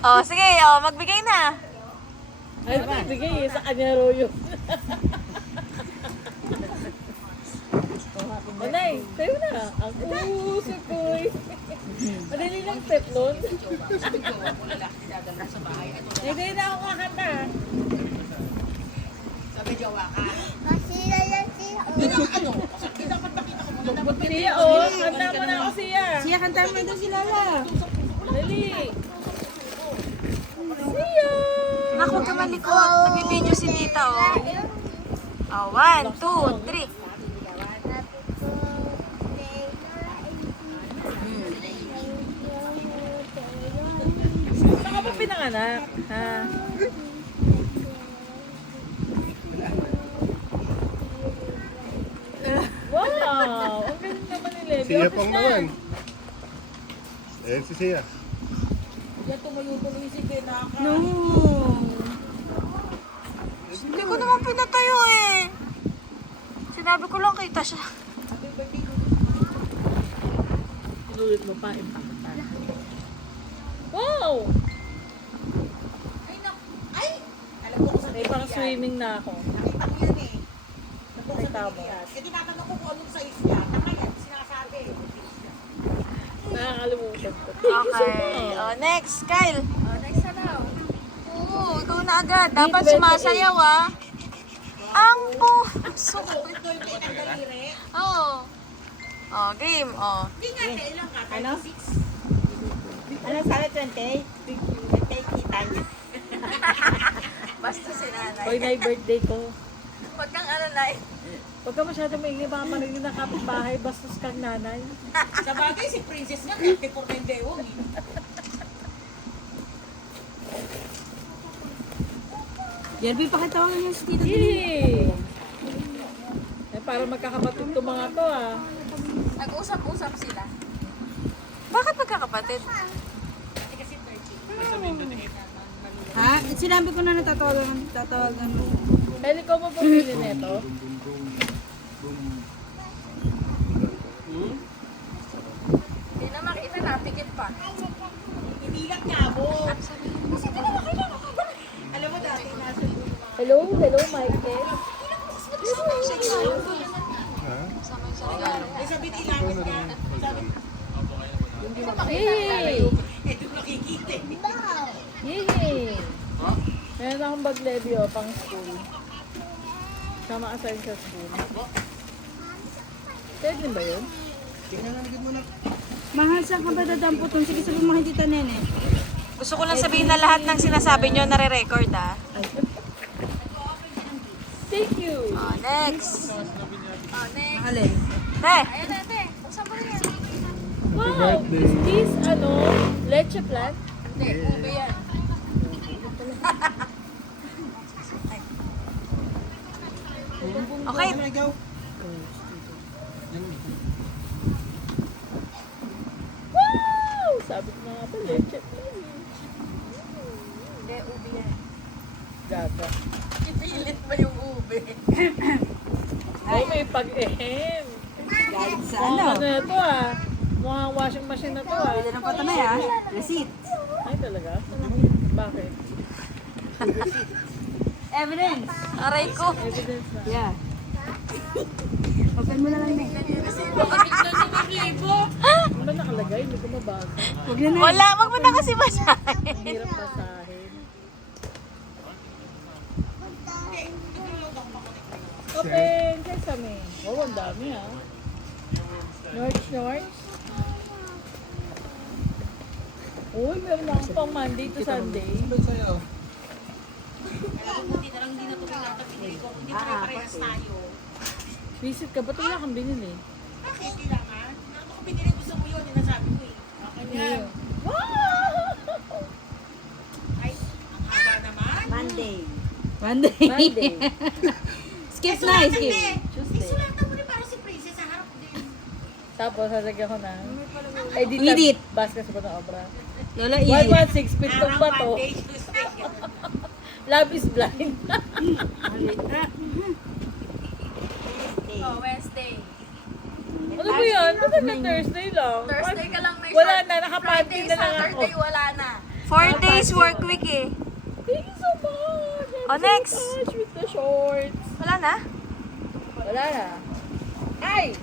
Oh, sige, oh, magbigay na. Ay, magbigay sa kanya raw yun. Anay, tayo na. Ang puso ko eh. Madali lang step nun. Hindi na ako kakanta. Sabi jowa ka. Masira yan siya. Ano? Kasi dapat makita ko muna. Dapat Siya, oh. Kanta mo na ako siya. Siya, kantahan mo daw si Lala. Dali. Siya. Nak, huwag ka malikot. Nagbibideo si tita, oh. Oh, 1, 2, 3. Saan ka pa pinanganak? Ha? Wow! Ang galing naman ni Levi. Siya pang naman. Ayan si Siya. yan tumayo-tuloy si Kinaka. No. Hindi ko naman pinatayo eh. Sinabi ko lang kita siya. Happy birthday to Inulit mo pa, impacta. Wow! Ay, ay! Alam ko kung saan May pang swimming na ako. Nakita ko yan eh. Nakita mo. Eh, tinatanong ko kung anong size niya. Tama yan, sinasabi. Nakakalimutan ko. Thank you so Okay. much. Oh, next, Kyle. Oh, next na daw. Oo, ikaw na agad. Dapat sumasayaw, ah. Ang puso. Tuloy-tuloy ang daliri. Oo. Oh, game. Oh. Hindi nga, kailan ka? Ano? 36. Ano sana 20? 20 kita niya. Basta si nanay. Hoy, na birthday ko. Huwag kang ano, nay. Huwag ka masyado maingay, baka marinig ng kapitbahay, bastos kang nanay. Sa bagay, si Princess nga, 34 na yung bewang eh. Jerby, pakitawagan niyo si Tita Dini. Yay! Eh, para magkakapatid to mga to, ah. Nag-usap-usap sila. Bakit magkakapatid? Ha? Sinabi ko na tatawagan mo. Dahil ikaw mo pumili neto. Hindi na makita, napikit pa. Hindi lang nyabo. Alam mo dati, nasa dulo mga... Hello, Michael. Ha? Eh, sabi ilapit niya. Sabi, Yay! eh, doon nakikita eh. Yay! Meron akong bag levy, oh, pang school. Sama assign sa school. Pwede din ba yun? Mahal, saan ka ba dadamputong? Sige, sabi mo kay Tita Nene. Gusto ko lang sabihin na lahat ng sinasabi nyo nare-record, ah. Thank you! Oh, next. Oh, next. Mahalin. Te. Ayan na, te. Buksan mo rin yan. Wow! Is this, leche plant? Hindi, ube yan. Okay. Wow! Sabi ko nga ba, leche plant. Hindi, ube yan. Gaga. Ipilit mo yung ube. Oh, may pag-ehem. Galing sa Mukhang ano? ano na to, ah. Mukhang washing machine na to, ah. Pwede ng patanay ha. Receipt. Ay, talaga? Bakit? Evidence. Aray ko. Evidence na. Yeah. Open mo na lang na. Ano ba nakalagay? Hindi ko mabasa. Huwag na na. Wala, wag mo na kasi basahin. Ang hirap basahin. Open! Sesame. Oh, ang dami, ah. Norch. Uy, meron na akong pang Monday to Sunday. Alam mo, hindi na lang, hindi na ito dapat pinili ko. Hindi pare-parehas tayo. Visit ka, ba't wala kang binili? Bakit kailangan? Ano ko pinili, gusto mo yun, yung nasabi ko eh. Okay yan. Wow! Ay, ang haba naman. Monday. Monday. Skip Eh, na, sulatan skip. din. Tuesday. Eh, sulatan mo rin para si Princess, sa harap din. Tapos, sasagyan ko na. Edit. Basket sa ng obra. Lola, edit. 116 pitong Araw, ba to? Monday, Tuesday. Love is blind. Oh, Wednesday. Ano ba yan? Ba't na Thursday lang? Thursday ka lang may Wala short. na, nakapanty na day wala na. 4 days work week eh. Thank you so much. I'm Oh, so next. touched with the shorts. Wala na? Wala na. Ay!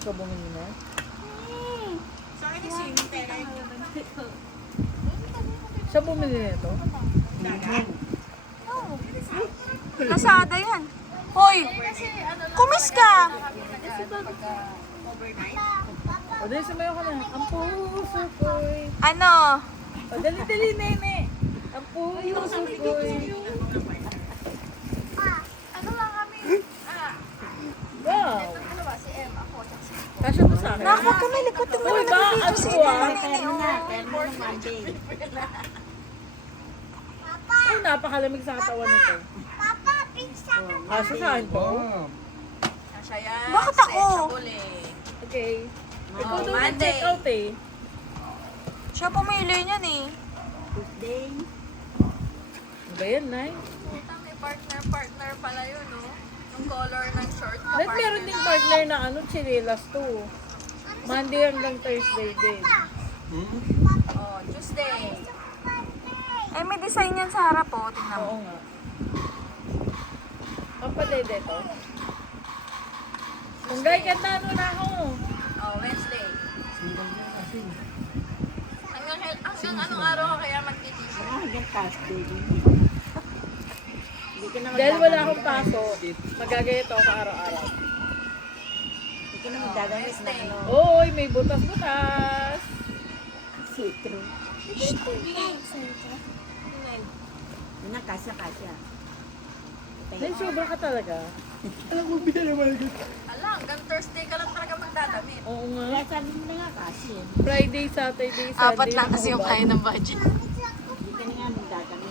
Ikaw bumili na? Sa akin yung swimming tayo. Siya bumili nito? Lazada yan. Hoy! Kumis ka! O, dali sumayo ka na. Ang puso ko'y... Ano? O, dali, nene. Ang puso ko'y... Ano lang kami? Wow! Kasya mo sa akin? Naku, huwag kami likot yung Uy, mga ba? nag-video Ano si ko ah? Nene. Kaya mo ng Monday. Ay, napakalamig sa katawan nito. Papa, pizza ka. Kasya sa akin to? Kasha yan. Bakit ako? Stretchable eh. Okay. Ikaw daw Monday. nag-check out eh. Siya pumili niyan eh. Tuesday. Ano ba yan, Nay? May partner pala yun, no? Yung color ng short ko. Net meron ding partner na ano, chinelas to. Monday hanggang Thursday din. Oh, Tuesday. Eh, may design yan sa harap oh. Tingnan mo. Oo nga. Ang palede to. Kung gay, ganda ano na ako. Oh, Wednesday. Hanggang anong araw ka kaya magtitisip? Hanggang Thursday. Hindi ka na Dahil wala akong paso, magagayat ako araw-araw. Hindi ka na magagamit na ano. Oy, may butas-butas. See-through. Yun ang kasya-kasya. Nay, sobra ka talaga. Ala, hanggang Thursday ka lang talaga magdadamit. Oo nga. Kaya sabi mo na nga kasi. Friday, Saturday, Sunday. Apat lang kasi yung kaya ng budget. Hindi ka na nga magagamit.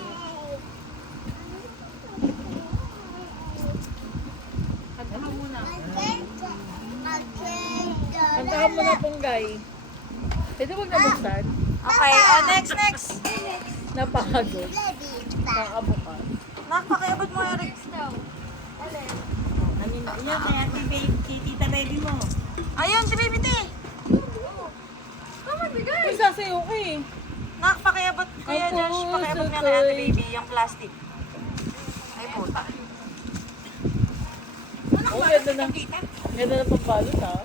Kantahan mo na pong gay. Pwede huwag nabuksan. Okay, oh, next. Napakagod. Nakabukas. Nakpakiabot mo Eric. Yan, kaya si Tita Baby mo. Ayun, si Baby T. Uy, sasayo ko eh. Nakpakiabot, Kuya Opo, Josh. Pakiabot nga sukoy. kay Ate Baby, yung plastic. Ay, puta. Oh, ganda na. Ganda na pagbalot ha.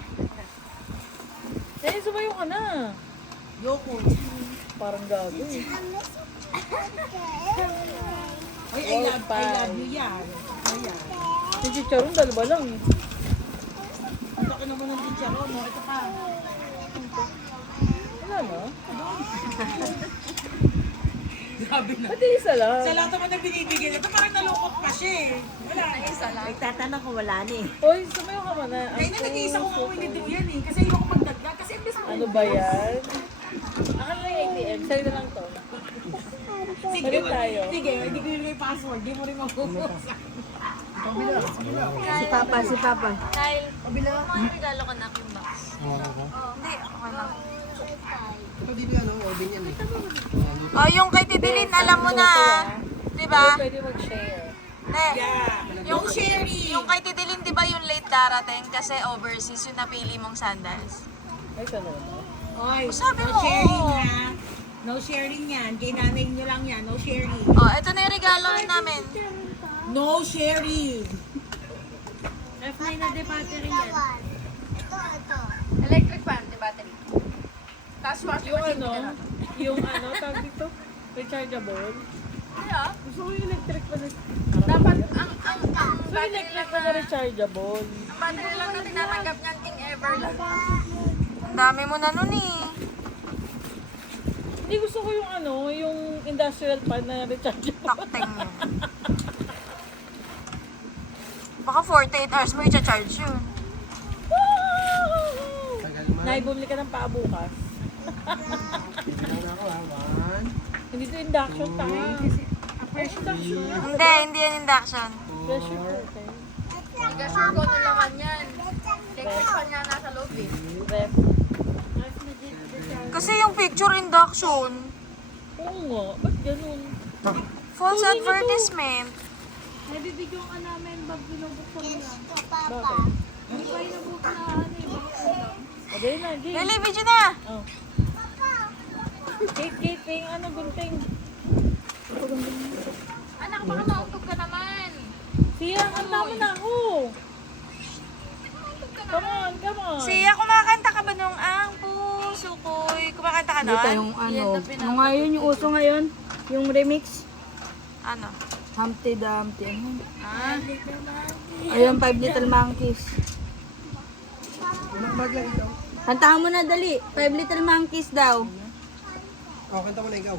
Eh, sumayo ka na. Yoko. Parang gago eh. Ay, I love you yan. Ayan. Yung chicharon, dalawa lang eh. Ang laki naman ng chicharon, no? Ito pa. Wala na. Grabe na. Pati isa lang. Sa lahat naman na binibigyan ito, parang nalungkot pa siya eh. Wala na isa lang. Ay, tatanong ko wala na eh. Oy, sumayo ka muna. Kaya na nag-iisa ko nga winidip yan eh. Kasi ayoko magdagdag. Kasi imbes mo. Ano ba yan? Akala na yung ATM. Sa'yo na lang to. Sige, Balik tayo. Sige, hindi ko yung password. Di mo rin makukusa. Si Papa. Kyle, mga regalo ka na aking box. Hindi, okay lang. Oh, yung kay Titilin, alam mo na. Di ba? Pwede mag-share. Ne, Yung sharing. yung kay Titilin, di ba yung late darating kasi overseas yung napili mong sandals? Ay, sanay mo. Oy, Sabi no mo, sharing oo. ha. No sharing yan. Kay nanay nyo lang yan. No sharing. Oh, ito na yung regalo namin. No sharing. F9 na de battery yan. Ito. Electric fan, di battery. Tapos wash Yung ano, tawag dito? Rechargeable. Yeah. Gusto ko yung electric pa na. Dapat ang Gusto ko yung electric pa na rechargeable. battery lang na tinatanggap niyan King Ever lang. Ang dami mo na nun eh. Hindi gusto ko yung ano, yung industrial pan na rechargeable. Takteng mo. Baka 48 hours mo i-charge yun. Nay, bumili ka ng paa bukas. Hindi to induction, tanga. Induction. Hindi yan induction. Pressure cooker. Hindi sure ko ano naman yan. Electric fan niya nasa loob eh. Ref. Kasi yung picture induction, Oo nga, ba't ganun? false advertisement. Nabibigyan ka namin, bag binubuksan mo lang. Ito pa Bakit? Okay na, Jay. Lili, video na! Oh. Kate, Ping, ano, gunting? Anak, baka mautog ka naman. Siya, kanta mo na ako. Come on. Siya, kumakanta ka ba nung ang puso ko'y? Kumakanta ka Dito nun? yung ano, yung ngayon, yung uso ngayon, yung remix. Ano? Humpty Dumpty. Ano? Ah, Ayun, 5 Little Monkeys. Kantahan mo na dali. 5 Little Monkeys daw. Oh, kanta mo na ikaw.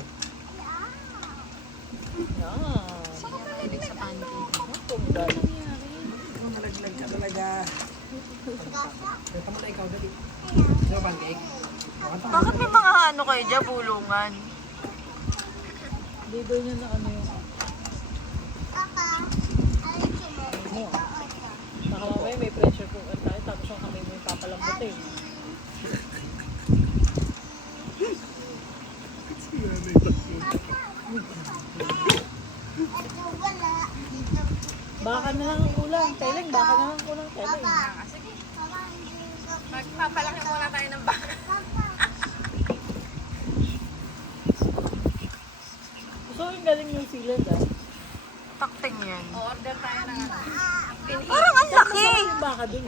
Nalaglag ka talaga. Kanta mo na ikaw, dali. Ano, pancake? bakit may mga ano kayo dyan, bulungan? Dito niya na ano yung... Baka mamaya may pressure cooker tayo, tapos ang kamay mo yung papalambutin. Baka na lang ang kulang. Teleng, baka na lang ang kulang. Teleng. Magpapalaki muna tayo ng baka. Gusto ko yung galing yung sealant ah. Takting yan. Order tayo ng ano. Parang ang laki! Yung baka dun.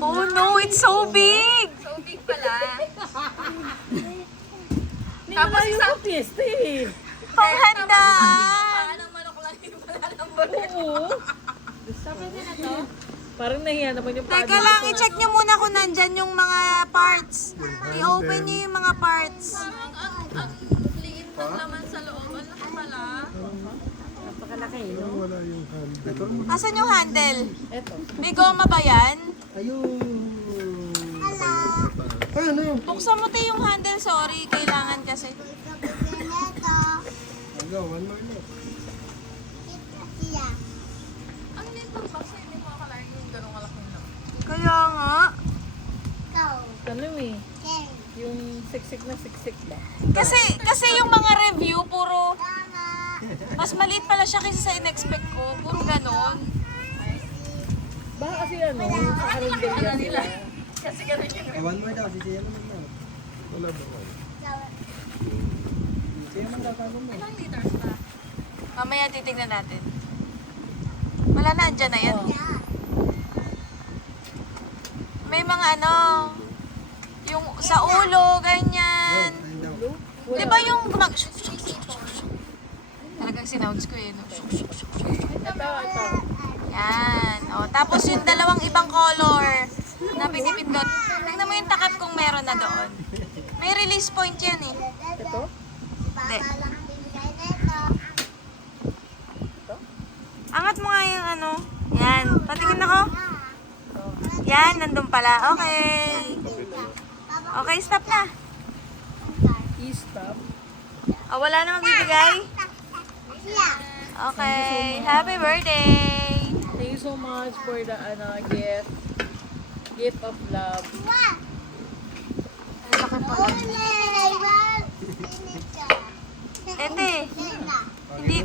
Oh no, it's so big! So big pala. Hindi mo na yung fiesta eh. Panghanda! Anong manok lang yung palalambot. Oo. Parang nahiya naman yung Teka lang, i-check nyo muna kung nandyan yung mga parts. I-open nyo yung mga parts. Ang liit ng laman sa loob. Ano ka pala? Wala yung handle. Asan yung handle? Eto. May goma ba yan? Ayun. Ay, ano yun? Buksan mo tayo yung handle, sorry. Kailangan kasi. Go, one more minute. Ang liit ng box. Hindi mo akalain yung ganun kalaki na. Kaya nga. Ano eh. Yung siksik na siksik ba? Kasi yung mga review, puro... Mas maliit pala siya kaysa sa in-expect ko. Puro ganon. Baka kasi ano, sa karinderya nila. Kasi ganun yun. One more daw, sisiya naman daw. Wala ba ko? Sisiya naman daw, sabi mo. Ilang liters ba? Mamaya titignan natin. Wala na, andyan na yan. May mga ano, yung sa ulo, ganyan. Ayun daw. Di ba yung gumag... Talagang sinouds ko eh. No? Ito. Yan. O, tapos yung dalawang ibang color na pinipindot. Tingnan mo yung takap kung meron na doon. May release point yan eh. Ito? Hindi. Angat mo nga yung ano. Yan. Patingin ako. Yan, nandun pala. Okay. Okay, stop na. E-stop. O, wala na magbibigay? Okay. Happy birthday! Thank you so much for the gift. Gift of love. Tete, hindi,